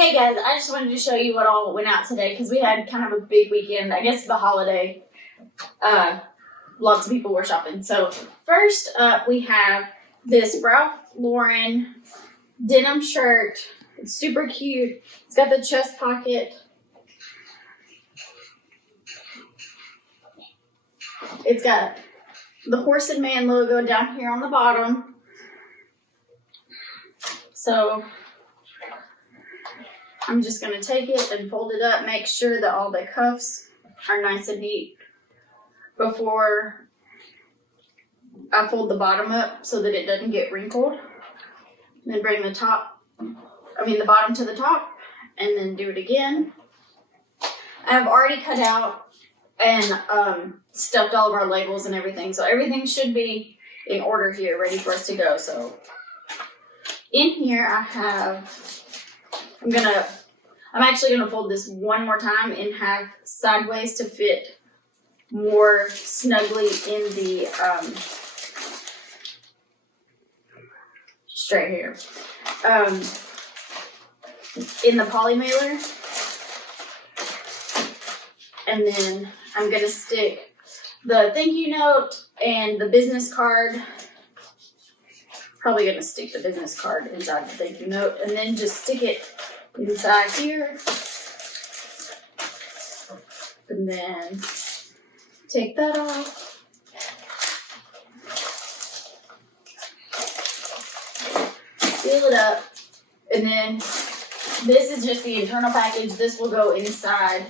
Hey guys, I just wanted to show you what all went out today because we had kind of a big weekend. I guess the holiday, lots of people were shopping. So first up, we have this Ralph Lauren denim shirt. It's super cute. It's got the chest pocket. It's got the Horse and Man logo down here on the bottom. So I'm just going to take it and fold it up, make sure that all the cuffs are nice and neat before I fold the bottom up so that it doesn't get wrinkled. And then bring the bottom to the top, and then do it again. I've already cut out and stuffed all of our labels and everything, so everything should be in order here, ready for us to go. So in here I have, I'm actually gonna fold this one more time and have sideways to fit more snugly in the straight here. In the poly mailer. And then I'm gonna stick the thank you note and the business card. Probably gonna stick the business card inside the thank you note and then just stick it inside here. And then take that off. Seal it up. And then this is just the internal package. This will go inside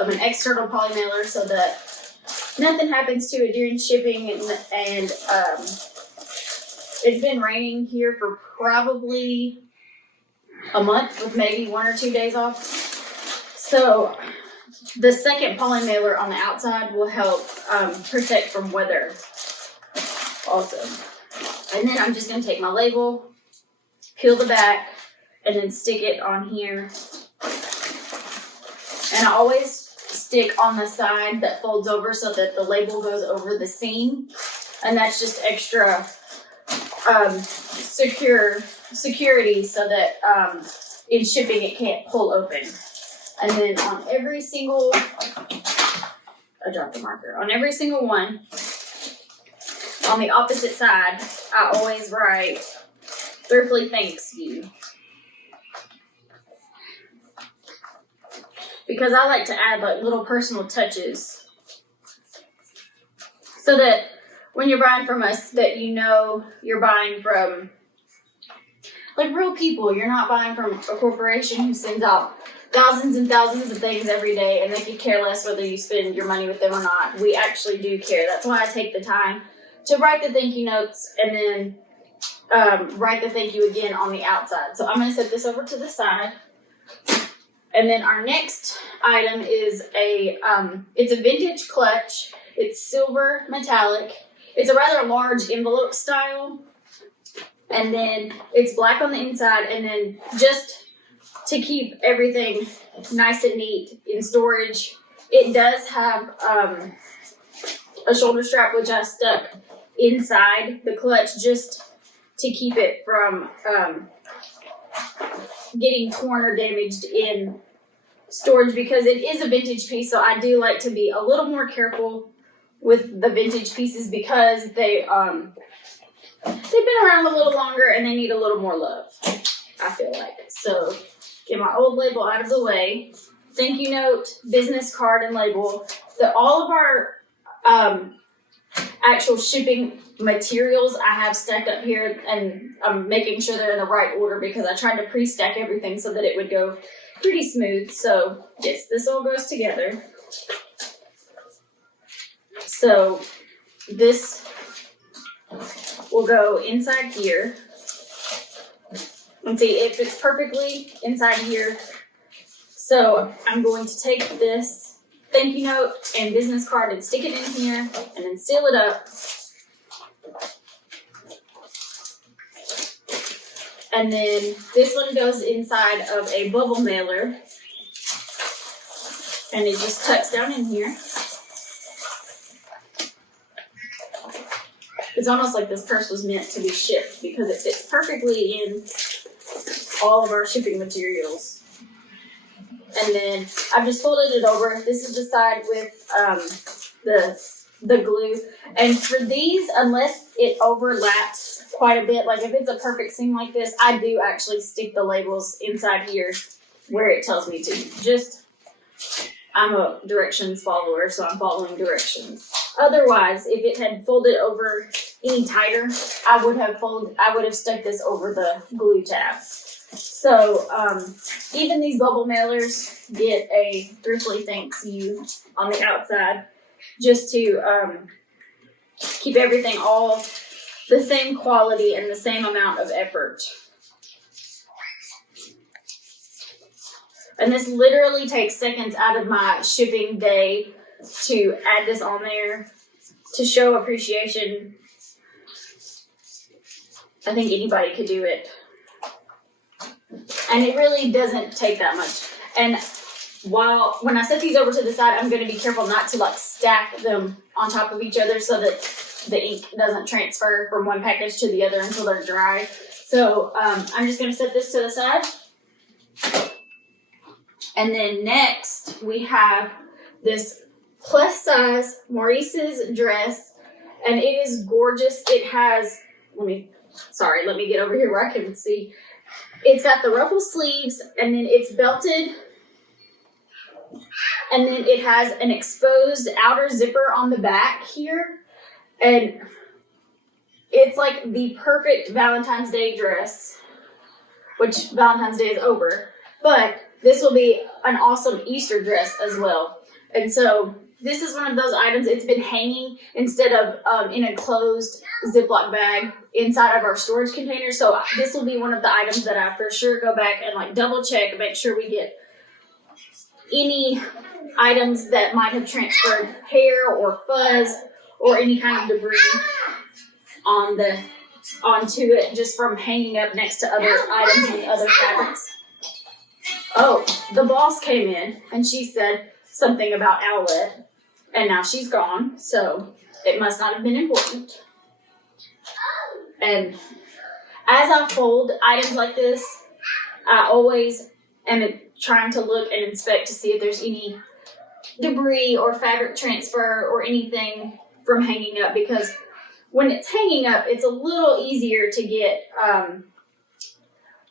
of an external poly mailer so that nothing happens to it during shipping. And it's been raining here for probably a month with maybe 1 or 2 days off. So the second poly mailer on the outside will help protect from weather also. And then I'm just going to take my label, peel the back, and then stick it on here. And I always stick on the side that folds over so that the label goes over the seam. And that's just extra security so that in shipping it can't pull open. And then on every single, I dropped the marker, on every single one, on the opposite side, I always write, "Thriftly thanks you." Because I like to add like little personal touches so that when you're buying from us, that you know you're buying from like real people. You're not buying from a corporation who sends out thousands and thousands of things every day and they could care less whether you spend your money with them or not. We actually do care. That's why I take the time to write the thank you notes and then write the thank you again on the outside. So I'm going to set this over to the side. And then our next item is it's a vintage clutch. It's silver metallic. It's a rather large envelope style. And then it's black on the inside. And then just to keep everything nice and neat in storage, it does have a shoulder strap, which I stuck inside the clutch just to keep it from getting torn or damaged in storage, because it is a vintage piece. So I do like to be a little more careful with the vintage pieces because they've been around a little longer and they need a little more love, I feel like. So get my old label out of the way. Thank you note, business card, and label. All of our actual shipping materials I have stacked up here, and I'm making sure they're in the right order because I tried to pre-stack everything so that it would go pretty smooth. So yes, this all goes together. So this will go inside here. And see, it fits perfectly inside here. So I'm going to take this thank you note and business card and stick it in here and then seal it up. And then this one goes inside of a bubble mailer. And it just tucks down in here. It's almost like this purse was meant to be shipped because it fits perfectly in all of our shipping materials. and then I've just folded it over. This is the side with the glue. And for these, unless it overlaps quite a bit, like if it's a perfect seam like this, I do actually stick the labels inside here where it tells me to. I'm a directions follower, so I'm following directions. Otherwise, if it had folded over any tighter, I would have stuck this over the glue tab. So even these bubble mailers get a Thriftly thanks you on the outside, just to keep everything all the same quality and the same amount of effort. And this literally takes seconds out of my shipping day to add this on there to show appreciation. I think anybody could do it. And it really doesn't take that much. And when I set these over to the side, I'm going to be careful not to stack them on top of each other so that the ink doesn't transfer from one package to the other until they're dry. So I'm just going to set this to the side. And then next we have this plus size Maurice's dress, and it is gorgeous. It has, let me get over here where I can see. It's got the ruffle sleeves, and then it's belted, and then it has an exposed outer zipper on the back here, and it's like the perfect Valentine's Day dress, which Valentine's Day is over, but this will be an awesome Easter dress as well. And so this is one of those items, it's been hanging instead of in a closed Ziploc bag inside of our storage container. So this will be one of the items that I for sure go back and double check and make sure we get any items that might have transferred hair or fuzz or any kind of debris onto it just from hanging up next to other items with other fabrics. Oh, the boss came in and she said something about Owlet, and now she's gone, so it must not have been important. And as I fold items like this, I always am trying to look and inspect to see if there's any debris or fabric transfer or anything from hanging up, because when it's hanging up, it's a little easier to get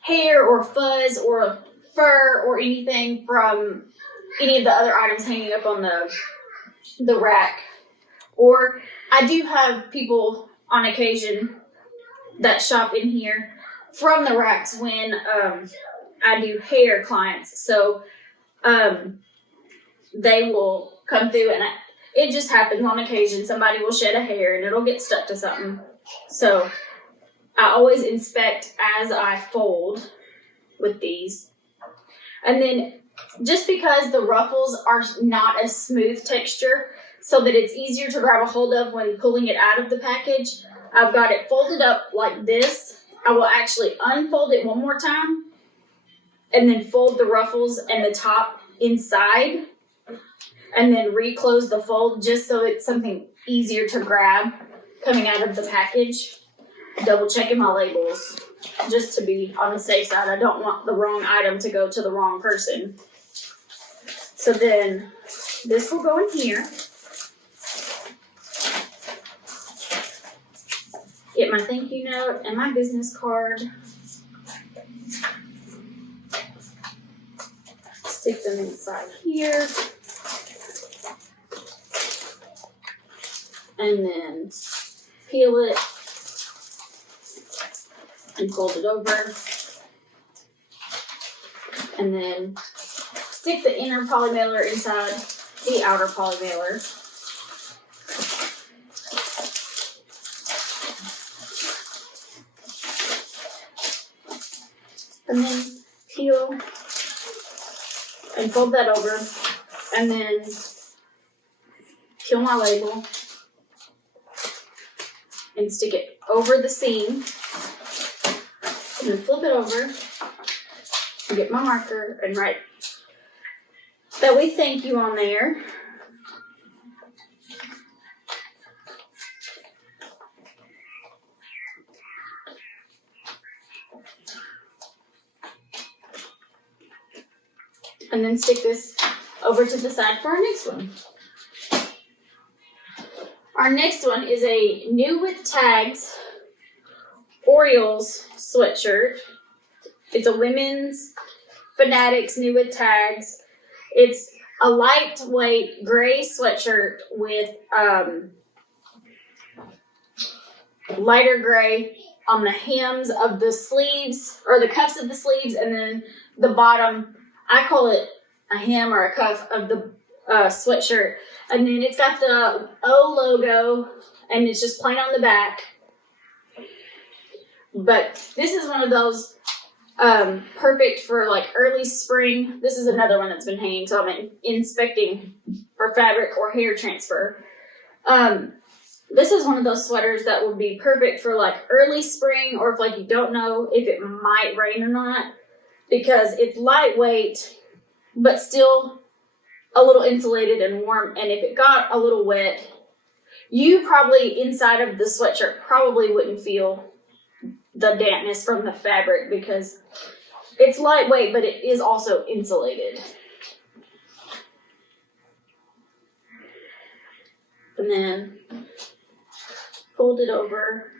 hair or fuzz or fur or anything from any of the other items hanging up on the rack. Or I do have people on occasion that shop in here from the racks when I do hair clients. So they will come through, and it just happens on occasion. Somebody will shed a hair and it'll get stuck to something. So I always inspect as I fold with these. And then just because the ruffles are not a smooth texture, so that it's easier to grab a hold of when pulling it out of the package, I've got it folded up like this. I will actually unfold it one more time and then fold the ruffles and the top inside and then reclose the fold just so it's something easier to grab coming out of the package. Double checking my labels just to be on the safe side. I don't want the wrong item to go to the wrong person. So then this will go in here. Get my thank you note and my business card. Stick them inside here. And then peel it and fold it over. And then stick the inner poly mailer inside the outer poly mailer. And then peel and fold that over, and then peel my label and stick it over the seam, and then flip it over and get my marker and write that we thank you on there. And then stick this over to the side for our next one. Our next one is a New with Tags Orioles sweatshirt. It's a women's Fanatics New with Tags. It's a lightweight gray sweatshirt with lighter gray on the hems of the sleeves, or the cuffs of the sleeves, and then the bottom, I call it a hem or a cuff of the sweatshirt. And then it's got the O logo, and it's just plain on the back. But this is one of those perfect for like early spring. This is another one that's been hanging, so I'm inspecting for fabric or hair transfer. This is one of those sweaters that would be perfect for like early spring, or if like you don't know if it might rain or not, because it's lightweight but still a little insulated and warm. And if it got a little wet, you probably inside of the sweatshirt probably wouldn't feel the dampness from the fabric, because it's lightweight but it is also insulated. And then fold it over.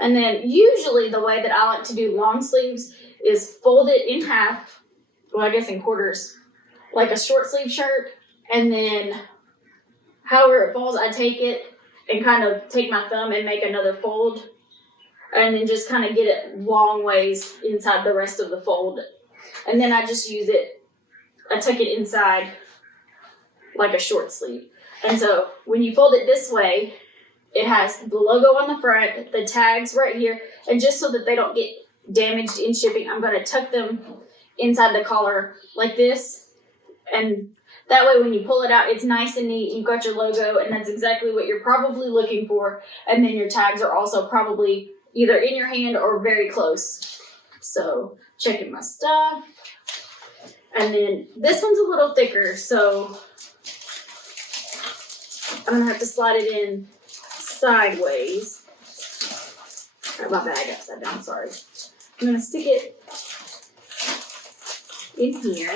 And then usually the way that I like to do long sleeves is fold it in half, well, I guess in quarters, like a short sleeve shirt, and then however it falls, I take it and kind of take my thumb and make another fold, and then just kind of get it long ways inside the rest of the fold. And then I just use it, I tuck it inside like a short sleeve. And so when you fold it this way, it has the logo on the front, the tags right here, and just so that they don't get damaged in shipping, I'm going to tuck them inside the collar like this. And that way when you pull it out, it's nice and neat. You've got your logo, and that's exactly what you're probably looking for. And then your tags are also probably either in your hand or very close. So checking my stuff. And then this one's a little thicker, so I'm going to have to slide it in sideways. Got my bag upside down, sorry. I'm going to stick it in here,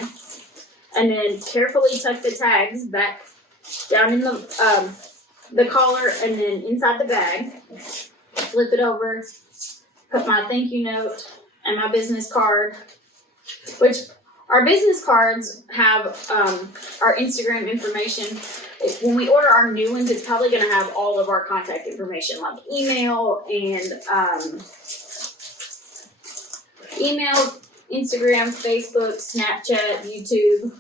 and then carefully tuck the tags back down in the collar and then inside the bag. Flip it over, put my thank you note and my business card, which our business cards have our Instagram information. When we order our new ones, it's probably going to have all of our contact information, like email and Instagram, Facebook, Snapchat, YouTube.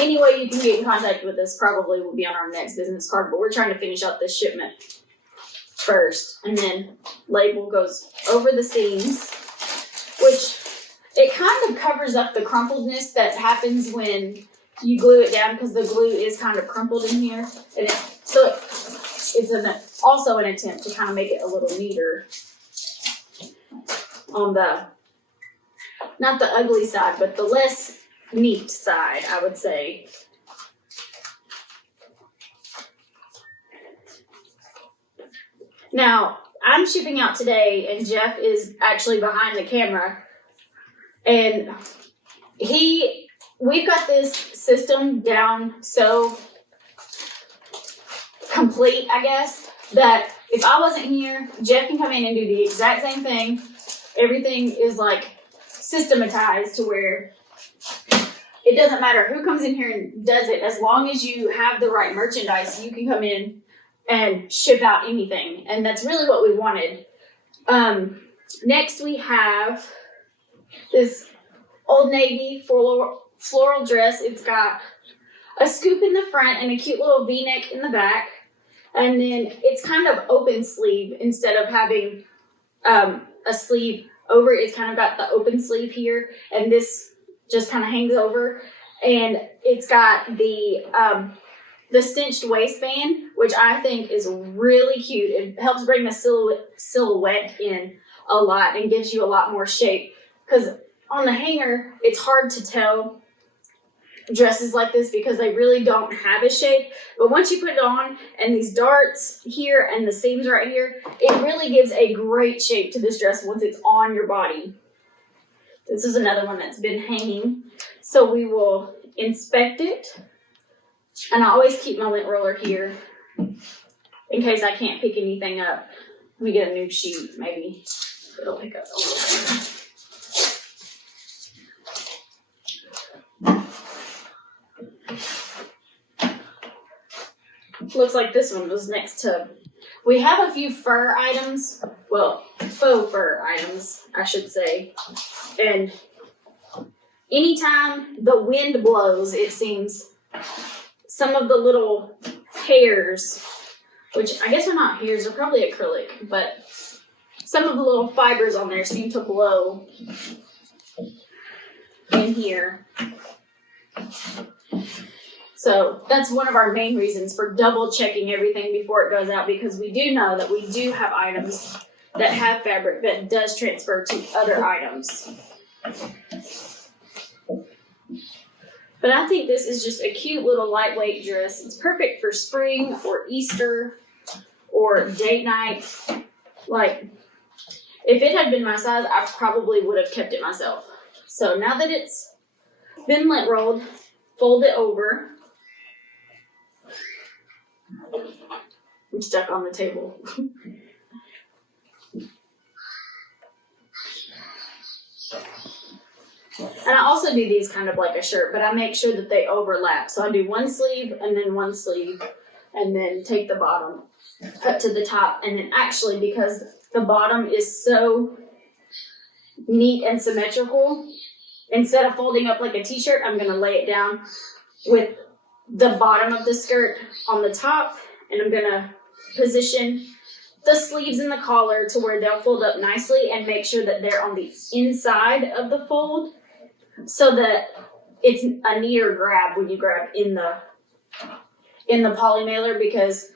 Any way you can get in contact with us probably will be on our next business card, but we're trying to finish out this shipment first. And then label goes over the seams, which it kind of covers up the crumpledness that happens when you glue it down, because the glue is kind of crumpled in here. And it's also an attempt to kind of make it a little neater on the, not the ugly side, but the less neat side, I would say. Now, I'm shipping out today, and Jeff is actually behind the camera, and we've got this system down so complete, I guess, that if I wasn't here, Jeff can come in and do the exact same thing. Everything is like systematized to where it doesn't matter who comes in here and does it. As long as you have the right merchandise, you can come in and ship out anything. And that's really what we wanted. Next we have this Old Navy floral dress. It's got a scoop in the front and a cute little V-neck in the back. And then it's kind of open sleeve instead of having a sleeve over. It's kind of got the open sleeve here, and this just kind of hangs over. And it's got the cinched waistband, which I think is really cute. It helps bring the silhouette in a lot and gives you a lot more shape. Because on the hanger, it's hard to tell dresses like this because they really don't have a shape. But once you put it on and these darts here and the seams right here, it really gives a great shape to this dress once it's on your body. This is another one that's been hanging. So we will inspect it. And I always keep my lint roller here in case I can't pick anything up. Let me get a new sheet, maybe it'll pick up a little bit. Looks like this one was next to. We have a few fur items. Well, faux fur items, I should say. And anytime the wind blows, it seems some of the little hairs, which I guess are not hairs, they're probably acrylic, but some of the little fibers on there seem to blow in here. So that's one of our main reasons for double checking everything before it goes out, because we do know that we do have items that have fabric that does transfer to other items. But I think this is just a cute little lightweight dress. It's perfect for spring or Easter or date night. Like, if it had been my size, I probably would have kept it myself. So now that it's been lint rolled, fold it over. I'm stuck on the table. And I also do these kind of like a shirt, but I make sure that they overlap. So I do one sleeve and then one sleeve, and then take the bottom, cut to the top, and then actually, because the bottom is so neat and symmetrical, instead of folding up like a t-shirt, I'm going to lay it down with the bottom of the skirt on the top, and I'm going to position the sleeves and the collar to where they'll fold up nicely and make sure that they're on the inside of the fold so that it's a neater grab when you grab in the poly mailer, because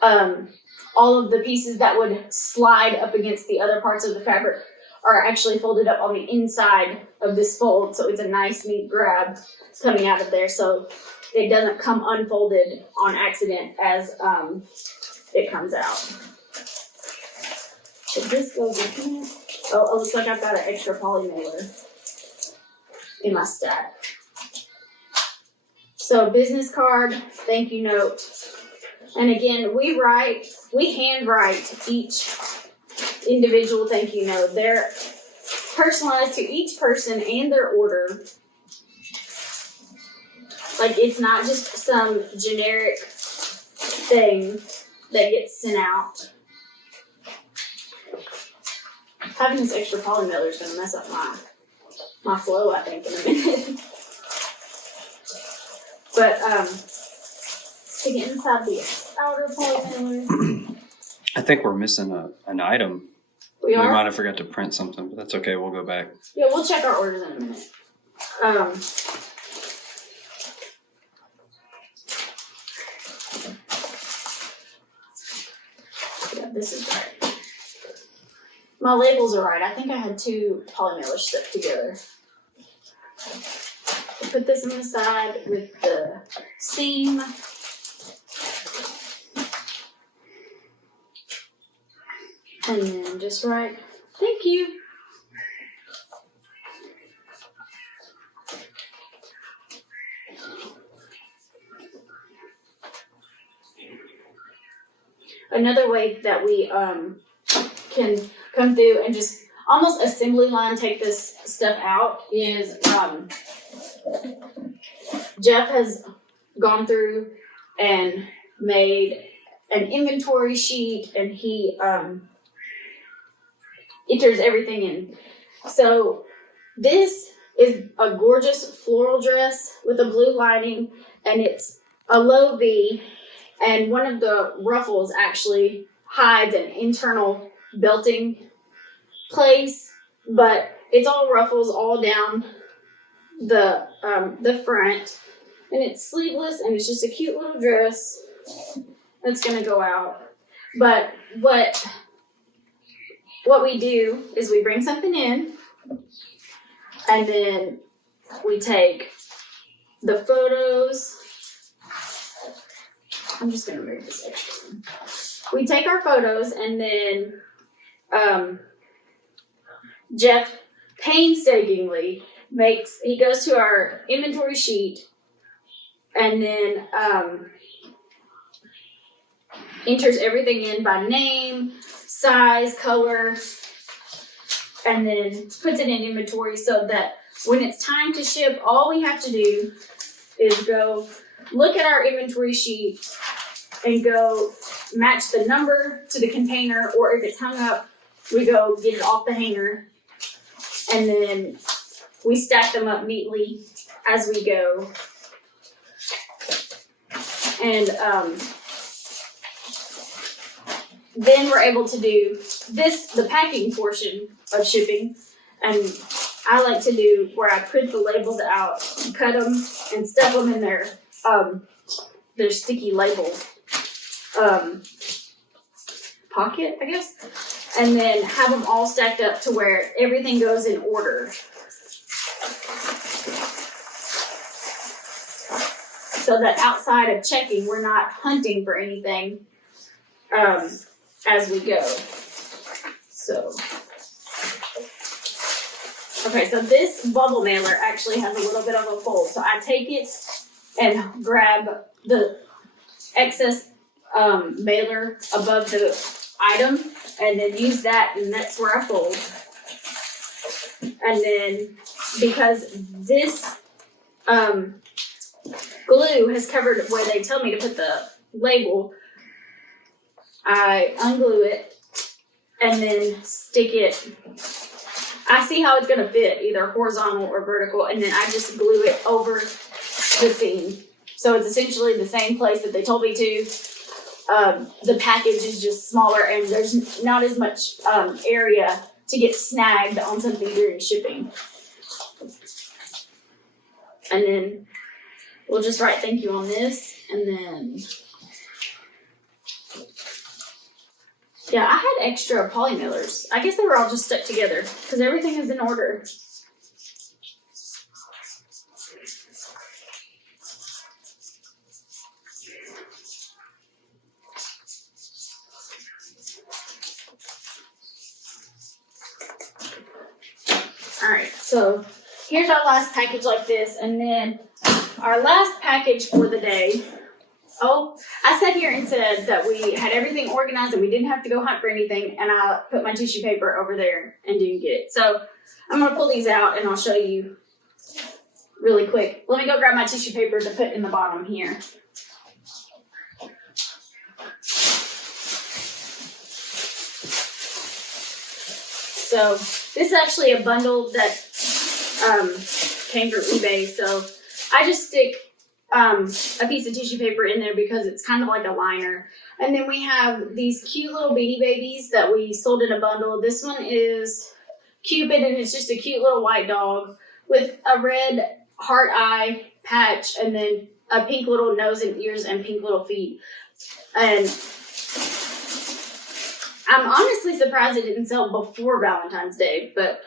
all of the pieces that would slide up against the other parts of the fabric are actually folded up on the inside of this fold, so it's a nice neat grab coming out of there, so it doesn't come unfolded on accident as it comes out. So this goes in here. Oh, it looks like I've got an extra poly mailer in my stack. So business card, thank you note. And again, we handwrite each individual thank you note. They're personalized to each person and their order. Like, it's not just some generic thing that gets sent out. Having this extra poly mailer is going to mess up my flow, I think, in a minute. But stick it inside the outer poly mailer. I think we're missing an item. We might have forgot to print something, but that's okay. We'll go back. Yeah, we'll check our orders in a minute. Yeah, this is right. My labels are right. I think I had 2 poly mailers stuck together. I'll put this on the side with the seam. And then just write, thank you. Another way that we can come through and just almost assembly line take this stuff out is Jeff has gone through and made an inventory sheet, and he enters everything in. So this is a gorgeous floral dress with a blue lining, and it's a low V, and one of the ruffles actually hides an internal belting place, but it's all ruffles all down the front, and it's sleeveless, and it's just a cute little dress that's gonna go out. But what we do is we bring something in, and then we take the photos. I'm just gonna move this extra one. We take our photos and then Jeff painstakingly he goes to our inventory sheet and then enters everything in by name, size, color, and then puts it in inventory so that when it's time to ship, all we have to do is go look at our inventory sheet and go match the number to the container, or if it's hung up, we go get it off the hanger, and then we stack them up neatly as we go. And then we're able to do the packing portion of shipping, and I like to do where I print the labels out, cut them, and stuff them in their sticky label pocket, I guess, and then have them all stacked up to where everything goes in order. So that outside of checking, we're not hunting for anything as we go. So, okay, so this bubble mailer actually has a little bit of a fold. So I take it and grab the excess mailer above the item and then use that, and that's where I fold. And then because this glue has covered where they tell me to put the label, I unglue it and then stick it. I see how it's going to fit, either horizontal or vertical, and then I just glue it over the seam. So it's essentially the same place that they told me to. The package is just smaller and there's not as much area to get snagged on something during shipping. And then we'll just write thank you on this, and then yeah, I had extra poly mailers. I guess they were all just stuck together because everything is in order. Alright, so here's our last package like this, and then our last package for the day. Oh, I sat here and said that we had everything organized and we didn't have to go hunt for anything, and I put my tissue paper over there and didn't get it. So I'm going to pull these out and I'll show you really quick. Let me go grab my tissue paper to put in the bottom here. So this is actually a bundle that came from eBay. So I just stick a piece of tissue paper in there because it's kind of like a liner. And then we have these cute little Beanie Babies that we sold in a bundle. This one is Cupid, and it's just a cute little white dog with a red heart eye patch and then a pink little nose and ears and pink little feet. And I'm honestly surprised it didn't sell before Valentine's Day, but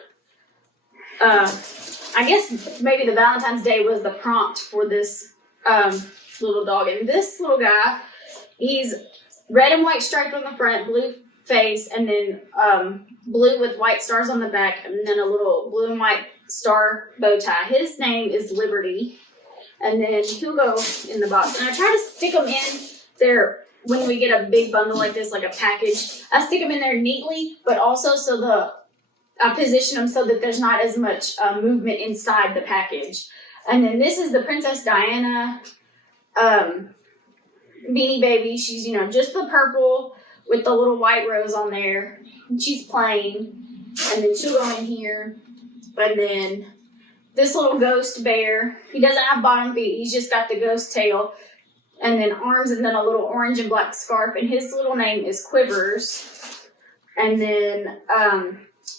I guess maybe the Valentine's Day was the prompt for this little dog. And this little guy, he's red and white striped on the front, blue face, and then blue with white stars on the back, and then a little blue and white star bow tie. His name is Liberty, and then he'll go in the box. And I try to stick them in there when we get a big bundle like this, like a package. I stick them in there neatly, but also so I position them so that there's not as much movement inside the package. And then this is the Princess Diana Beanie Baby. She's, just the purple with the little white rose on there. And she's plain. And then she'll go in here. And then this little ghost bear. He doesn't have bottom feet. He's just got the ghost tail. And then arms, and then a little orange and black scarf. And his little name is Quivers. And then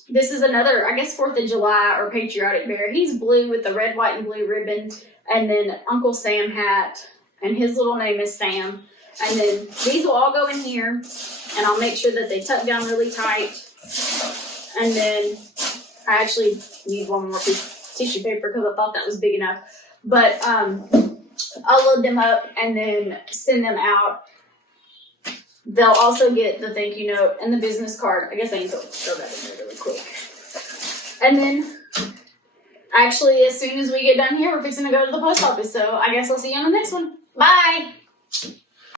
this is another, I guess, 4th of July or patriotic bear. He's blue with the red, white, and blue ribbon. And then Uncle Sam hat. And his little name is Sam. And then these will all go in here. And I'll make sure that they tuck down really tight. And then I actually need one more piece of tissue paper because I thought that was big enough. But I'll load them up and then send them out. They'll also get the thank you note and the business card. I guess I need to throw that in there really quick. And then, actually, as soon as we get done here, we're fixing to go to the post office. So I guess I'll see you on the next one. Bye!